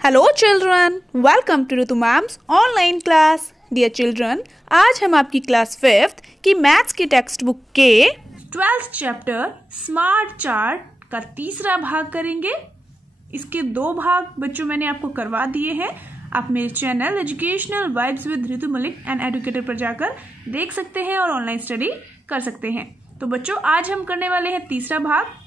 Hello children, welcome to Ritu ma'am's online class. Dear children, आज हम आपकी क्लास 5th की मैथ्स की टेक्स्ट बुक के 12th चैप्टर स्मार्ट चार्ट का तीसरा भाग करेंगे। इसके 2 भाग बच्चों मैंने आपको करवा दिए हैं। आप मेरे channel educational vibes with Ritu Malik and educator पर जाकर देख सकते हैं और ऑनलाइन स्टडी कर सकते हैं। तो बच्चों, आज हम करने वाले हैं तीसरा भाग।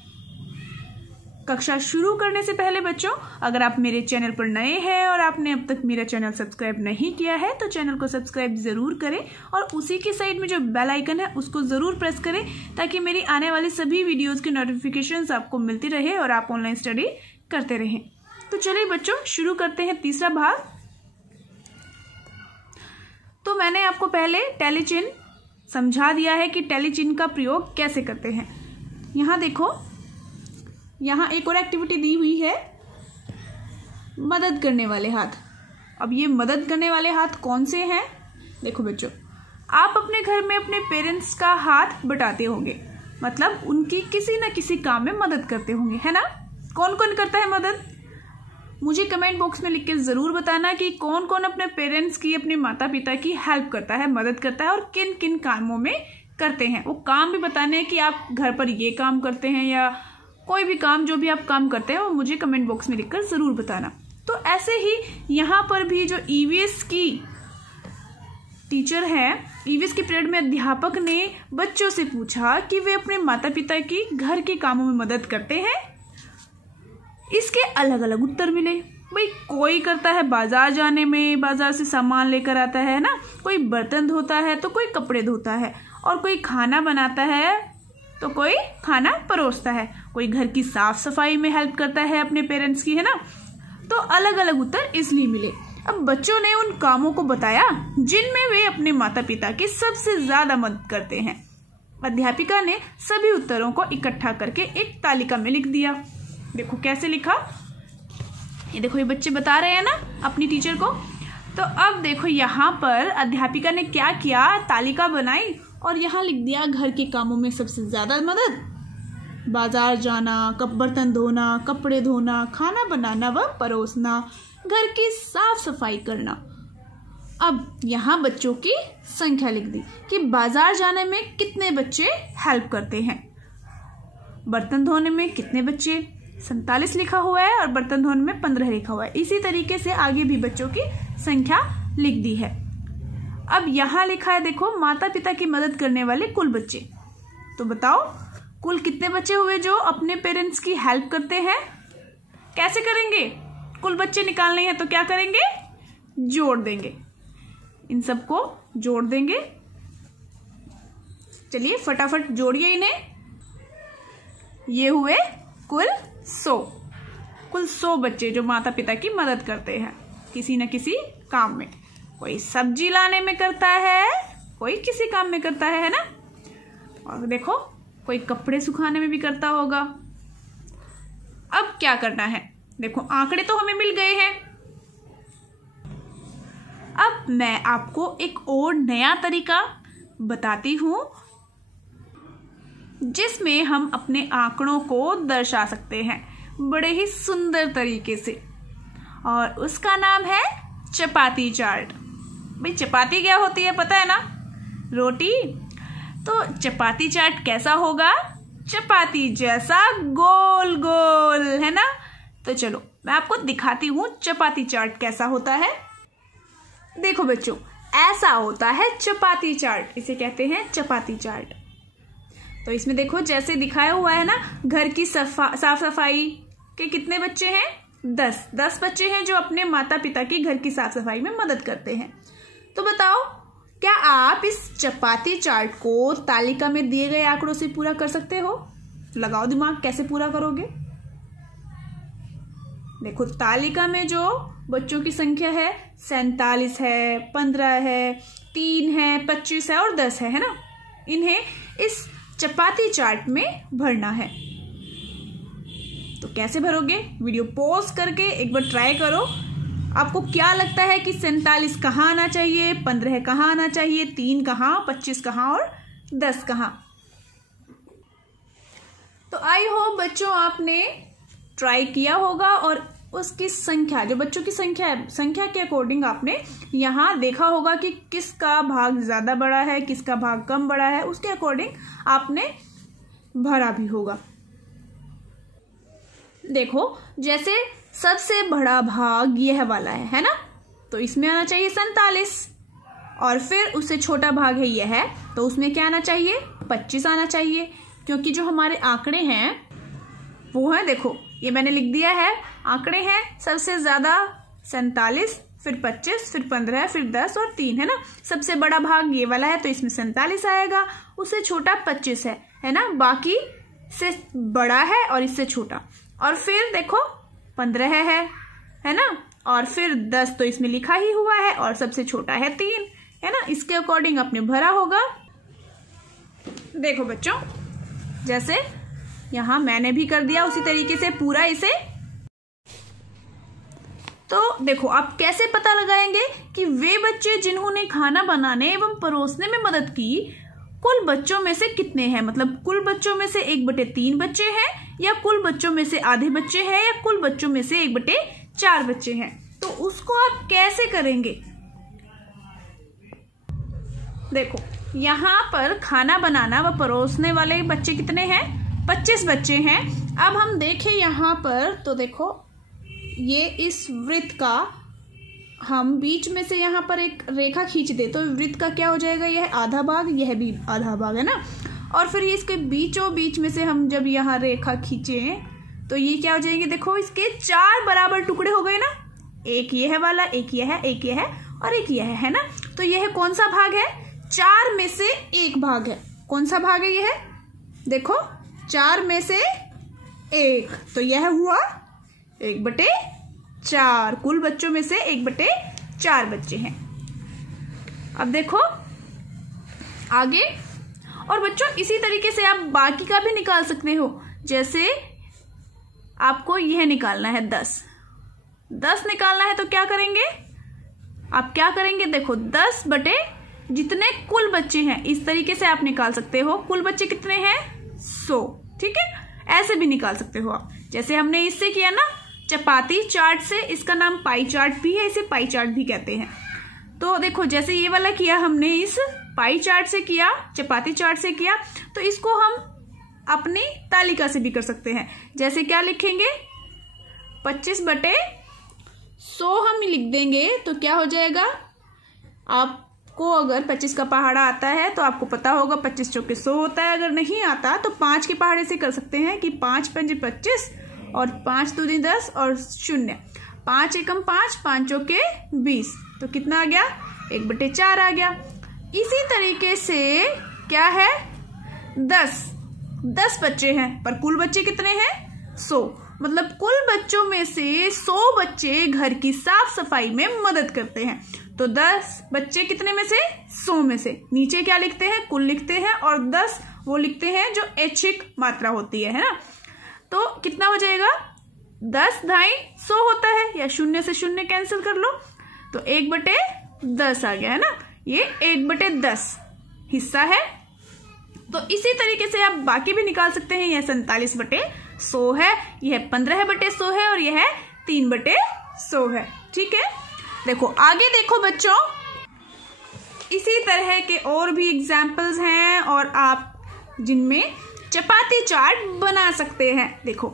कक्षा शुरू करने से पहले बच्चों, अगर आप मेरे चैनल पर नए हैं और आपने अब तक मेरा चैनल सब्सक्राइब नहीं किया है तो चैनल को सब्सक्राइब जरूर करें और उसी के साइड में जो बेल आइकन है उसको जरूर प्रेस करें ताकि मेरी आने वाली सभी वीडियोस की नोटिफिकेशंस आपको मिलती रहे और आप ऑनलाइन स्टडी करते रहें। तो चलिए बच्चों, शुरू करते हैं तीसरा भाग। तो मैंने आपको पहले टैली चिन्ह समझा दिया है कि टैली चिन्ह का प्रयोग कैसे करते हैं। यहाँ देखो, यहाँ एक और एक्टिविटी दी हुई है, मदद करने वाले हाथ। अब ये मदद करने वाले हाथ कौन से हैं? देखो बच्चों, आप अपने घर में अपने पेरेंट्स का हाथ बटाते होंगे, मतलब उनकी किसी न किसी काम में मदद करते होंगे, है ना? कौन कौन करता है मदद? मुझे कमेंट बॉक्स में लिख के जरूर बताना कि कौन कौन अपने पेरेंट्स की, अपने माता पिता की हेल्प करता है, मदद करता है और किन किन कामों में करते हैं। वो काम भी बताने हैं कि आप घर पर ये काम करते हैं या कोई भी काम, जो भी आप काम करते हैं वो मुझे कमेंट बॉक्स में लिखकर जरूर बताना। तो ऐसे ही यहाँ पर भी जो ईवीएस की टीचर है, ईवीएस के पीरियड में अध्यापक ने बच्चों से पूछा कि वे अपने माता पिता की घर के कामों में मदद करते हैं। इसके अलग अलग उत्तर मिले। भाई, कोई करता है बाजार जाने में, बाजार से सामान लेकर आता है ना, कोई बर्तन धोता है तो कोई कपड़े धोता है, और कोई खाना बनाता है तो कोई खाना परोसता है, कोई घर की साफ सफाई में हेल्प करता है अपने पेरेंट्स की, है ना। तो अलग अलग उत्तर इसलिए मिले। अब बच्चों ने उन कामों को बताया जिनमें वे अपने माता पिता की सबसे ज्यादा मदद करते हैं। अध्यापिका ने सभी उत्तरों को इकट्ठा करके एक तालिका में लिख दिया। देखो कैसे लिखा, ये देखो, ये बच्चे बता रहे हैं ना अपनी टीचर को। तो अब देखो, यहाँ पर अध्यापिका ने क्या किया, तालिका बनाई और यहाँ लिख दिया घर के कामों में सबसे ज्यादा मदद, बाजार जाना, बर्तन धोना, कपड़े धोना, खाना बनाना व परोसना, घर की साफ सफाई करना। अब यहाँ बच्चों की संख्या लिख दी कि बाजार जाने में कितने बच्चे हेल्प करते हैं, बर्तन धोने में कितने बच्चे, 47 लिखा हुआ है, और बर्तन धोने में 15 लिखा हुआ है। इसी तरीके से आगे भी बच्चों की संख्या लिख दी है। अब यहाँ लिखा है, देखो, माता पिता की मदद करने वाले कुल बच्चे। तो बताओ कुल कितने बच्चे हुए जो अपने पेरेंट्स की हेल्प करते हैं? कैसे करेंगे? कुल बच्चे निकालने हैं तो क्या करेंगे? जोड़ देंगे, इन सबको जोड़ देंगे। चलिए फटाफट जोड़िए इन्हें। ये हुए कुल 100, कुल 100 बच्चे जो माता पिता की मदद करते हैं किसी न किसी काम में। कोई सब्जी लाने में करता है, कोई किसी काम में करता है ना। और देखो, कोई कपड़े सुखाने में भी करता होगा। अब क्या करना है? देखो, आंकड़े तो हमें मिल गए हैं। अब मैं आपको एक और नया तरीका बताती हूं जिसमें हम अपने आंकड़ों को दर्शा सकते हैं बड़े ही सुंदर तरीके से, और उसका नाम है चपाती चार्ट। भाई, चपाती क्या होती है पता है ना? रोटी। तो चपाती चार्ट कैसा होगा? चपाती जैसा गोल गोल, है ना। तो चलो मैं आपको दिखाती हूँ चपाती चार्ट कैसा होता है। देखो बच्चों, ऐसा होता है चपाती चार्ट, इसे कहते हैं चपाती चार्ट। तो इसमें देखो, जैसे दिखाया हुआ है ना, घर की साफ सफाई के कितने बच्चे हैं? 10 बच्चे हैं जो अपने माता पिता की घर की साफ सफाई में मदद करते हैं। तो बताओ, क्या आप इस चपाती चार्ट को तालिका में दिए गए आंकड़ों से पूरा कर सकते हो? लगाओ दिमाग, कैसे पूरा करोगे? देखो, तालिका में जो बच्चों की संख्या है 47 है, 15 है, 3 है, 25 है और 10 है ना। इन्हें इस चपाती चार्ट में भरना है। तो कैसे भरोगे? वीडियो पॉज करके एक बार ट्राई करो। आपको क्या लगता है कि 47 कहाँ आना चाहिए, 15 कहाँ आना चाहिए, 3 कहाँ, 25 कहाँ और 10 कहाँ? तो आई होप बच्चों आपने ट्राई किया होगा और उसकी संख्या, जो बच्चों की संख्या है, संख्या के अकॉर्डिंग आपने यहाँ देखा होगा कि किसका भाग ज़्यादा बड़ा है, किसका भाग कम बड़ा है, उसके अकॉर्डिंग आपने भरा भी होगा। देखो जैसे सबसे बड़ा भाग यह वाला है ना, तो इसमें आना चाहिए 47, और फिर उससे छोटा भाग है यह है, तो उसमें क्या आना चाहिए, 25 आना चाहिए, क्योंकि जो हमारे आंकड़े हैं वो है, देखो ये मैंने लिख दिया है, आंकड़े हैं सबसे ज्यादा 47, फिर 25, फिर 15, फिर 10 और 3 है ना। सबसे बड़ा भाग ये वाला है तो इसमें 47 आएगा, उससे छोटा 25 है ना, बाकी से बड़ा है और इससे छोटा, और फिर देखो 15 है ना, और फिर 10 तो इसमें लिखा ही हुआ है, और सबसे छोटा है 3 है ना। इसके अकॉर्डिंग आपने भरा होगा। देखो बच्चों, जैसे यहां मैंने भी कर दिया उसी तरीके से पूरा इसे। तो देखो आप कैसे पता लगाएंगे कि वे बच्चे जिन्होंने खाना बनाने एवं परोसने में मदद की कुल बच्चों में से कितने हैं, मतलब कुल बच्चों में से 1/3 बच्चे हैं, या कुल बच्चों में से आधे बच्चे हैं, या कुल बच्चों में से 1/4 बच्चे हैं। तो उसको आप कैसे करेंगे, देखो यहाँ पर खाना बनाना व परोसने वाले बच्चे कितने हैं, 25 बच्चे हैं। अब हम देखें यहाँ पर, तो देखो ये इस वृत्त का हम बीच में से यहाँ पर एक रेखा खींच दे तो वृत्त का क्या हो जाएगा, यह आधा भाग, यह भी आधा भाग है ना। और फिर इसके बीचों बीच में से हम जब यहाँ रेखा खींचें तो ये क्या हो जाएंगे, देखो इसके 4 बराबर टुकड़े हो गए ना, एक यह वाला, एक यह है, एक यह है और एक यह है ना। तो यह कौन सा भाग है, 4 में से एक भाग है। कौन सा भाग है यह, देखो 4 में से 1, तो यह हुआ 1/4, कुल बच्चों में से 1/4 बच्चे हैं। अब देखो आगे, और बच्चों इसी तरीके से आप बाकी का भी निकाल सकते हो। जैसे आपको यह निकालना है 10 निकालना है, तो क्या करेंगे आप, क्या करेंगे, देखो 10 बटे जितने कुल बच्चे हैं, इस तरीके से आप निकाल सकते हो। कुल बच्चे कितने हैं, 100, ठीक है, ऐसे भी निकाल सकते हो आप। जैसे हमने इससे किया ना चपाती चार्ट से, इसका नाम पाई चार्ट भी है, इसे पाई चार्ट भी कहते हैं। तो देखो जैसे ये वाला किया हमने, इस पाई चार्ट से किया, चपाती चार्ट से किया, तो इसको हम अपनी तालिका से भी कर सकते हैं। जैसे क्या लिखेंगे, 25/100 हम लिख देंगे तो क्या हो जाएगा, आपको अगर 25 का पहाड़ा आता है तो आपको पता होगा 25 चौके 100 होता है। अगर नहीं आता तो 5 के पहाड़े से कर सकते हैं कि 5 पंजे 25 और 5 दूनी 10 और 0, 5 एकम 5, 5 चौके 20, तो कितना आ गया, 1/4 आ गया। इसी तरीके से क्या है, 10 बच्चे हैं पर कुल बच्चे कितने हैं, 100, मतलब कुल बच्चों में से 100 बच्चे घर की साफ सफाई में मदद करते हैं। तो 10 बच्चे कितने में से, 100 में से, नीचे क्या लिखते हैं, कुल लिखते हैं, और 10 वो लिखते हैं जो ऐच्छिक मात्रा होती है ना। तो कितना हो जाएगा, 10 ढाई 100 होता है, या 0 से 0 कैंसिल कर लो, तो 1/10 आ गया है ना, ये 1/10 हिस्सा है। तो इसी तरीके से आप बाकी भी निकाल सकते हैं। यह 47/100 है, यह 15/100 है, और यह 3/100 है, ठीक है। देखो आगे देखो बच्चों, इसी तरह के और भी एग्जाम्पल्स हैं और आप जिनमें चपाती चार्ट बना सकते हैं। देखो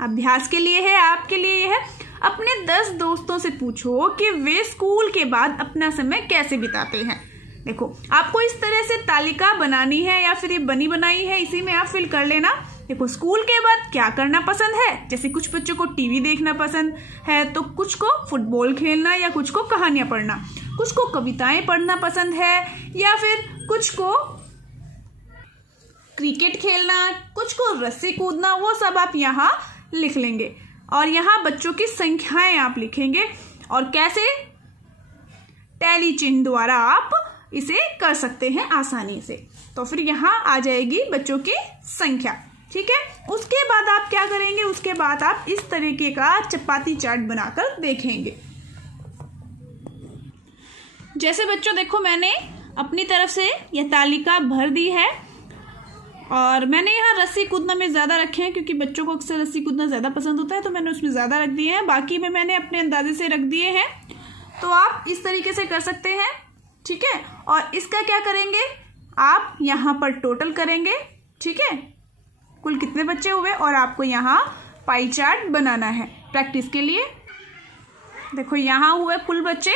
अभ्यास के लिए है, आपके लिए है, अपने 10 दोस्तों से पूछो कि वे स्कूल के बाद अपना समय कैसे बिताते हैं। देखो आपको इस तरह से तालिका बनानी है, या फिर ये बनी बनाई है, इसी में आप फिल कर लेना। देखो स्कूल के बाद क्या करना पसंद है, जैसे कुछ बच्चों को टीवी देखना पसंद है, तो कुछ को फुटबॉल खेलना, या कुछ को कहानियां पढ़ना, कुछ को कविताएं पढ़ना पसंद है, या फिर कुछ को क्रिकेट खेलना, कुछ को रस्सी कूदना, वो सब आप यहाँ लिख लेंगे। और यहाँ बच्चों की संख्याएं आप लिखेंगे, और कैसे, टैली चिन्ह द्वारा आप इसे कर सकते हैं आसानी से। तो फिर यहाँ आ जाएगी बच्चों की संख्या, ठीक है। उसके बाद आप क्या करेंगे, उसके बाद आप इस तरीके का चपाती चार्ट बनाकर देखेंगे। जैसे बच्चों देखो मैंने अपनी तरफ से यह तालिका भर दी है, और मैंने यहाँ रस्सी कूदना में ज़्यादा रखे हैं क्योंकि बच्चों को अक्सर रस्सी कूदना ज़्यादा पसंद होता है, तो मैंने उसमें ज़्यादा रख दिए हैं। बाकी में मैंने अपने अंदाजे से रख दिए हैं। तो आप इस तरीके से कर सकते हैं, ठीक है। और इसका क्या करेंगे, आप यहाँ पर टोटल करेंगे, ठीक है, कुल कितने बच्चे हुए, और आपको यहाँ पाई चार्ट बनाना है प्रैक्टिस के लिए। देखो यहाँ हुए कुल बच्चे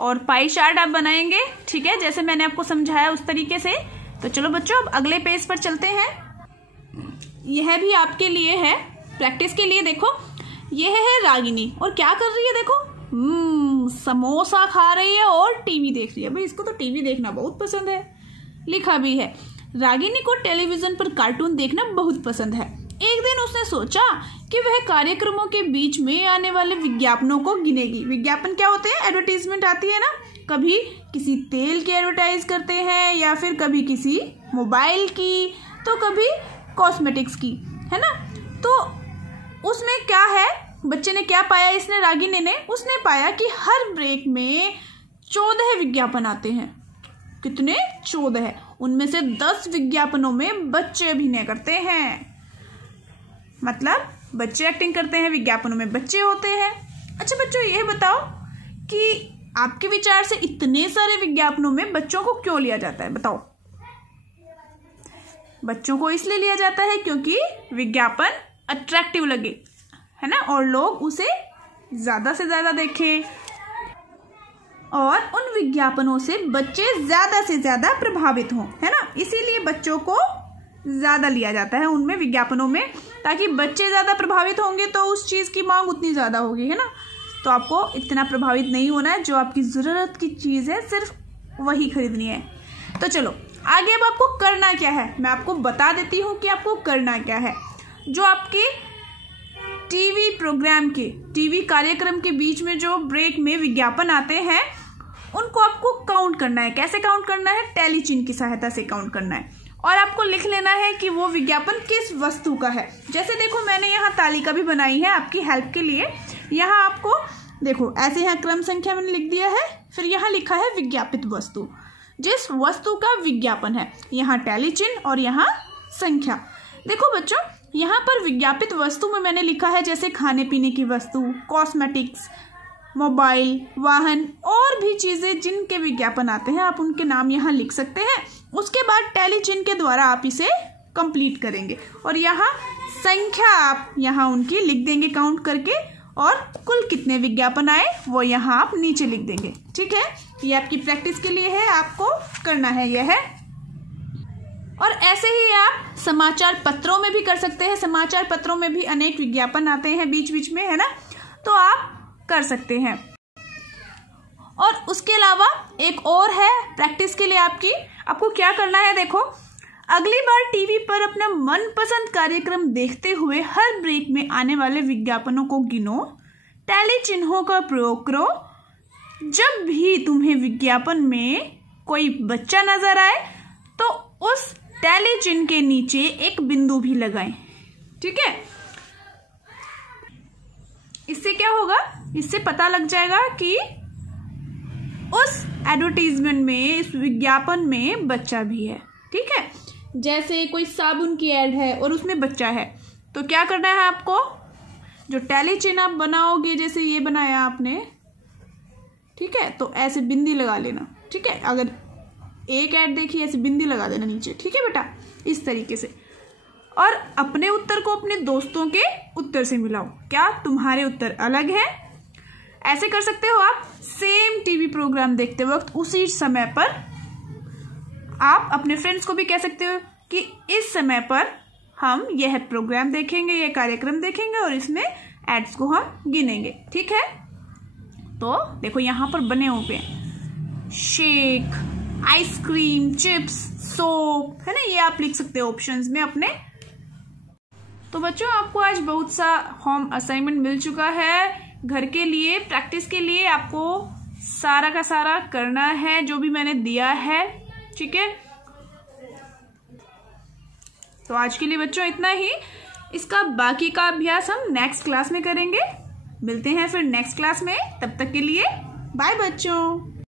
और पाई चार्ट आप बनाएंगे, ठीक है, जैसे मैंने आपको समझाया उस तरीके से। तो चलो बच्चों अब अगले पेज पर चलते हैं। यह भी आपके लिए है प्रैक्टिस के लिए। देखो यह है रागिनी और क्या कर रही है, देखो समोसा खा रही है और टीवी देख रही है। भाई इसको तो टीवी देखना बहुत पसंद है। लिखा भी है रागिनी को टेलीविजन पर कार्टून देखना बहुत पसंद है। एक दिन उसने सोचा कि वह कार्यक्रमों के बीच में आने वाले विज्ञापनों को गिनेगी। विज्ञापन क्या होते हैं, एडवर्टीजमेंट आती है ना, कभी किसी तेल की एडवर्टाइज करते हैं या फिर कभी किसी मोबाइल की, तो कभी कॉस्मेटिक्स की, है ना। तो उसने क्या है, बच्चे ने क्या पाया, इसने रागिनी ने उसने पाया कि हर ब्रेक में 14 विज्ञापन आते हैं। कितने, 14। उनमें से 10 विज्ञापनों में बच्चे अभिनय करते हैं, मतलब बच्चे एक्टिंग करते हैं, विज्ञापनों में बच्चे होते हैं। अच्छा बच्चों ये बताओ कि आपके विचार से इतने सारे विज्ञापनों में बच्चों को क्यों लिया जाता है, बताओ। बच्चों को इसलिए लिया जाता है क्योंकि विज्ञापन अट्रैक्टिव लगे, है ना, और लोग उसे ज्यादा से ज्यादा देखें और उन विज्ञापनों से बच्चे ज्यादा से ज्यादा प्रभावित हों, है ना। इसीलिए बच्चों को ज्यादा लिया जाता है उनमें विज्ञापनों में, ताकि बच्चे ज्यादा प्रभावित होंगे तो उस चीज की मांग उतनी ज्यादा होगी, है ना। तो आपको इतना प्रभावित नहीं होना है, जो आपकी जरूरत की चीज है सिर्फ वही खरीदनी है। तो चलो आगे अब आपको करना क्या है, मैं आपको बता देती हूँ कि आपको करना क्या है। जो आपके टीवी प्रोग्राम के, टीवी कार्यक्रम के बीच में जो ब्रेक में विज्ञापन आते हैं उनको आपको काउंट करना है। कैसे काउंट करना है, टेलीचिन की सहायता से काउंट करना है। और आपको लिख लेना है कि वो विज्ञापन किस वस्तु का है। जैसे देखो मैंने यहाँ तालिका भी बनाई है आपकी हेल्प के लिए। यहाँ आपको देखो ऐसे यहाँ क्रम संख्या मैंने लिख दिया है, फिर यहाँ लिखा है विज्ञापित वस्तु, जिस वस्तु का विज्ञापन है। यहाँ टेलीचिन और यहाँ संख्या। देखो बच्चों यहाँ पर विज्ञापित वस्तु में मैंने लिखा है जैसे खाने पीने की वस्तु, कॉस्मेटिक्स, मोबाइल, वाहन और भी चीजें जिनके विज्ञापन आते हैं, आप उनके नाम यहाँ लिख सकते हैं। उसके बाद टेलीचिन के द्वारा आप इसे कंप्लीट करेंगे और यहाँ संख्या आप यहाँ उनकी लिख देंगे काउंट करके, और कुल कितने विज्ञापन आए वो यहाँ आप नीचे लिख देंगे, ठीक है। ये आपकी प्रैक्टिस के लिए है, आपको करना है यह है। और ऐसे ही आप समाचार पत्रों में भी कर सकते हैं। समाचार पत्रों में भी अनेक विज्ञापन आते हैं बीच बीच में, है ना, तो आप कर सकते हैं। और उसके अलावा एक और है प्रैक्टिस के लिए आपको क्या करना है, देखो अगली बार टीवी पर अपना मनपसंद कार्यक्रम देखते हुए हर ब्रेक में आने वाले विज्ञापनों को गिनो, टैली चिन्हों का प्रयोग करो। जब भी तुम्हें विज्ञापन में कोई बच्चा नजर आए तो उस टैली चिन्ह के नीचे एक बिंदु भी लगाएं, ठीक है। इससे क्या होगा, इससे पता लग जाएगा कि उस एडवर्टीजमेंट में, इस विज्ञापन में बच्चा भी है, ठीक है। जैसे कोई साबुन की ऐड है और उसमें बच्चा है, तो क्या करना है आपको, जो टैली चिन्ह आप बनाओगे, जैसे ये बनाया आपने, ठीक है, तो ऐसे बिंदी लगा लेना, ठीक है। अगर एक ऐड देखी ऐसे बिंदी लगा देना नीचे, ठीक है बेटा, इस तरीके से। और अपने उत्तर को अपने दोस्तों के उत्तर से मिलाओ, क्या तुम्हारे उत्तर अलग है, ऐसे कर सकते हो आप। सेम टीवी प्रोग्राम देखते वक्त उसी समय पर आप अपने फ्रेंड्स को भी कह सकते हो कि इस समय पर हम यह प्रोग्राम देखेंगे, यह कार्यक्रम देखेंगे और इसमें एड्स को हम गिनेंगे, ठीक है। तो देखो यहाँ पर बने हुए हैं शेक, आइसक्रीम, चिप्स, सोप, है ना, ये आप लिख सकते हो ऑप्शंस में अपने। तो बच्चों आपको आज बहुत सा होम असाइनमेंट मिल चुका है घर के लिए, प्रैक्टिस के लिए आपको सारा का सारा करना है जो भी मैंने दिया है, ठीक है। तो आज के लिए बच्चों इतना ही। इसका बाकी का अभ्यास हम नेक्स्ट क्लास में करेंगे। मिलते हैं फिर नेक्स्ट क्लास में, तब तक के लिए बाय बच्चों।